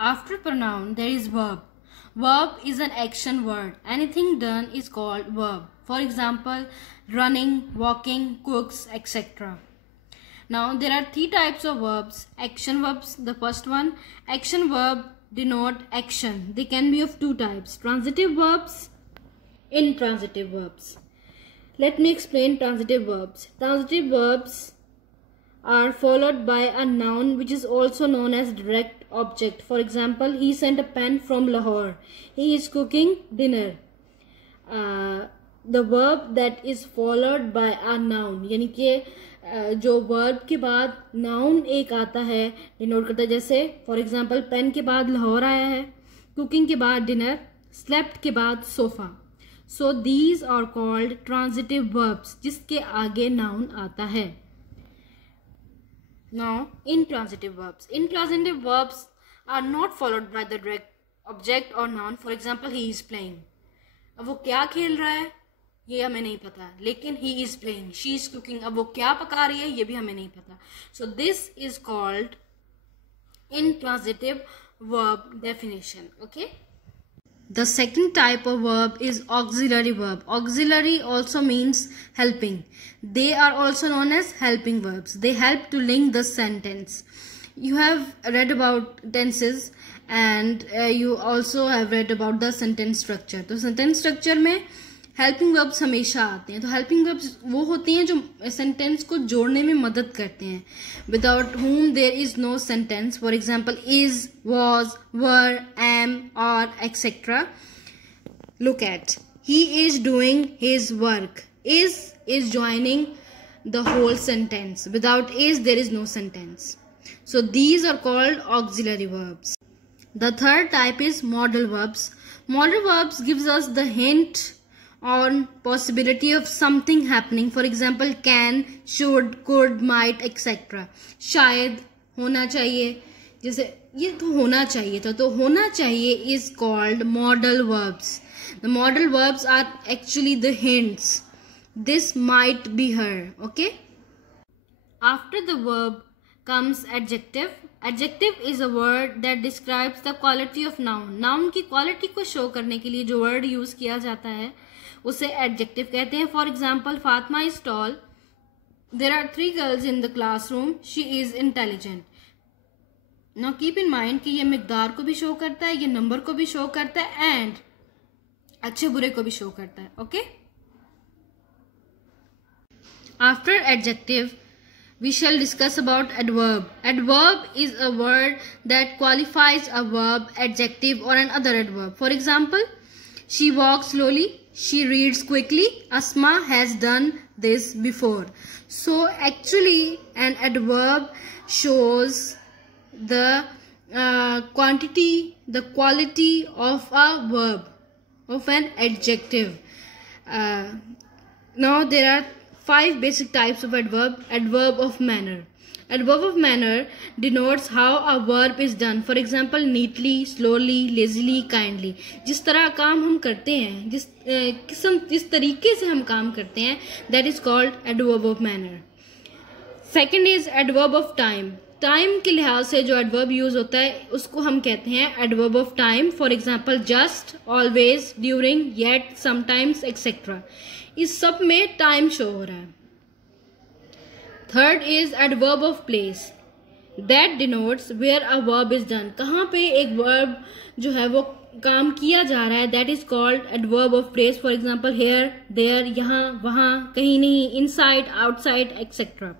After pronoun, there is verb. Verb is an action word. Anything done is called verb. For example, running, walking, cooks, etc. Now, there are three types of verbs. Action verbs, the first one. Action verb denote action. They can be of two types. Transitive verbs, intransitive verbs. Let me explain transitive verbs. Transitive verbs are followed by a noun which is also known as direct object. For example, he sent a pen from Lahore. He is cooking dinner. The verb that is followed by a noun, यानी कि जो verb के बाद noun एक आता है denote करता है, जैसे फॉर एग्जाम्पल पेन के बाद लाहौर आया है, कुकिंग के बाद डिनर, स्लेप्ट के बाद sofa. So these are called transitive verbs, जिसके आगे नाउन आता है. Now, intransitive verbs. Intransitive verbs are not followed by the direct object or noun. For example, he is playing. अब वो क्या खेल रहा है ये हमें नहीं पता, लेकिन he is playing. She is cooking. अब वो क्या पका रही है ये भी हमें नहीं पता. So this is called intransitive verb definition. Okay. The second type of verb is auxiliary verb. Auxiliary also means helping. They are also known as helping verbs. They help to link the sentence. You have read about tenses and you also have read about the sentence structure. तो sentence structure में helping verbs हमेशा आते हैं. तो helping verbs वो होती हैं जो sentence को जोड़ने में मदद करते हैं. Without whom there is no sentence. For example, is, was, were, am, or etc. Look at. He is doing his work. Is joining the whole sentence. Without is, there is no sentence. So these are called auxiliary verbs. The third type is modal verbs. Modal verbs gives us the hint on possibility of something happening. For example, can, should, could, might, etc. शायद, होना चाहिए, जैसे ये तो होना चाहिए था, तो होना चाहिए is called modal verbs. The modal verbs are actually the hints. This might be her. Okay. After the verb comes adjective. Adjective is a word that describes the quality of noun. Noun की quality को show करने के लिए जो word use किया जाता है उसे adjective कहते हैं. For example, Fatima is tall. There are 3 girls in the classroom. She is intelligent. Now keep in mind कि ये मिकदार को भी show करता है, ये number को भी show करता है and अच्छे बुरे को भी show करता है. Okay? After adjective, we shall discuss about adverb. Adverb is a word that qualifies a verb, adjective or another adverb. For example, she walks slowly, she reads quickly, Asma has done this before. So actually an adverb shows the quantity, the quality of a verb, of an adjective. Now there are 5 basic types of adverb. Adverb of manner. Adverb of manner denotes how a verb is done. For example, neatly, slowly, lazily, kindly. जिस तरह काम हम करते हैं, जिस तरीके से हम काम करते हैं, that is called adverb of manner. Second is adverb of time. Time के लिहाज से जो adverb use होता है उसको हम कहते हैं adverb of time. For example, just, always, during, yet, sometimes, etc. इस सब में टाइम शो हो रहा है. Third is adverb of place. That denotes where a verb is done. कहाँ पे एक वर्ब जो है वो काम किया जा रहा है, that is called adverb of place. For example, here, there, यहाँ, वहां, कहीं नहीं, inside, outside, etcetera.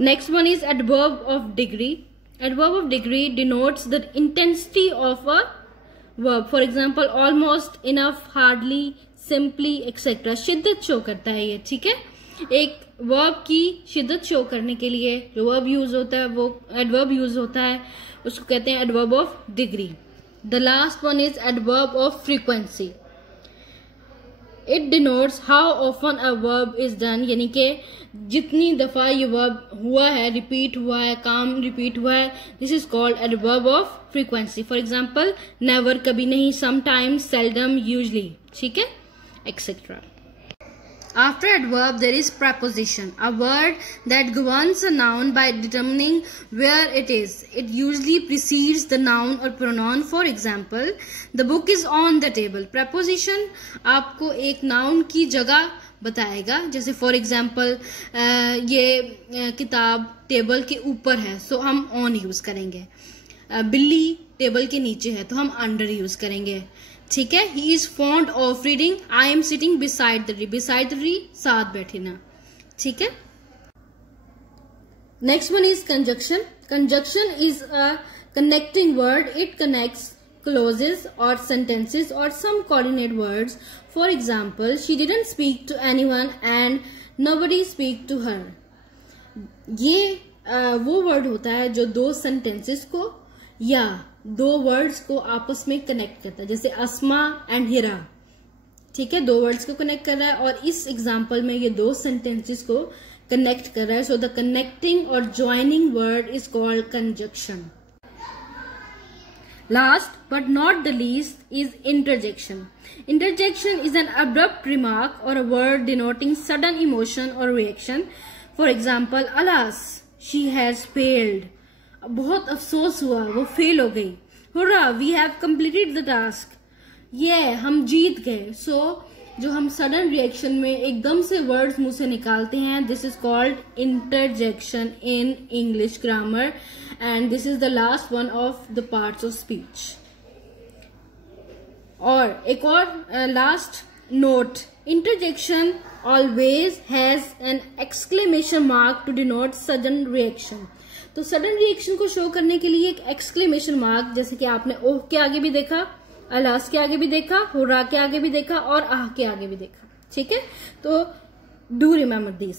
Next one is adverb of degree. Adverb of degree denotes the intensity of a verb. For example, almost, enough, hardly, simply, etc. शिद्दत show करता है ये. ठीक है, एक वर्ब की शिद्दत शो करने के लिए जो वर्ब यूज होता है वो एडवर्ब यूज होता है, उसको कहते हैं adverb of degree. The last one is adverb of frequency. It denotes how often a verb is done, यानी कि जितनी दफा ये वर्ब हुआ है, रिपीट हुआ है, काम रिपीट हुआ है. This is called adverb of frequency. For example, never, कभी नहीं, समटाइम्स, सेल्डम, यूजली, ठीक है, etcetera. After adverb, there is preposition, a word that governs a noun by determining where it is. It usually precedes the noun or pronoun. For example, the book is on the table. Preposition आपको एक noun की जगह बताएगा. जैसे for example, ये किताब table के ऊपर है, so हम on यूज करेंगे. बिल्ली टेबल के नीचे है, तो हम अंडर यूज करेंगे. ठीक है. He is fond of reading. I am sitting beside the tree. Beside the tree, साथ बैठे ना. ठीक है. Next one is conjunction. Conjunction is a connecting word. It connects clauses or sentences or some coordinate words. For example, she didn't speak to anyone and nobody speak to her. ये वो word होता है जो दो sentences को या दो words को आपस में कनेक्ट करता है. जैसे अस्मा एंड हिरा. ठीक है. दो वर्ड्स को कनेक्ट कर रहा है और इस एग्जाम्पल में ये दो सेंटेंसेस को कनेक्ट कर रहा है. सो द कनेक्टिंग और joining word is called conjunction. Last but not the least is interjection. Interjection is an abrupt remark or a word denoting sudden emotion or reaction. For example, alas, she has failed. बहुत अफसोस हुआ, वो fail हो गई. Hurrah, we have completed the task. हम जीत गए. So जो हम सडन रिएक्शन में एकदम से वर्ड्स मुंह से निकालते हैं, this is called interjection in English grammar. And this is the last one of the parts of speech. और एक और last note. Interjection always has an exclamation mark to denote sudden reaction. तो sudden reaction को show करने के लिए एक exclamation mark, जैसे कि आपने ओह के आगे भी देखा, अलास के आगे भी देखा, हुर्रा के आगे भी देखा और आह के आगे भी देखा. ठीक है. तो डू रिमेम्बर दिस.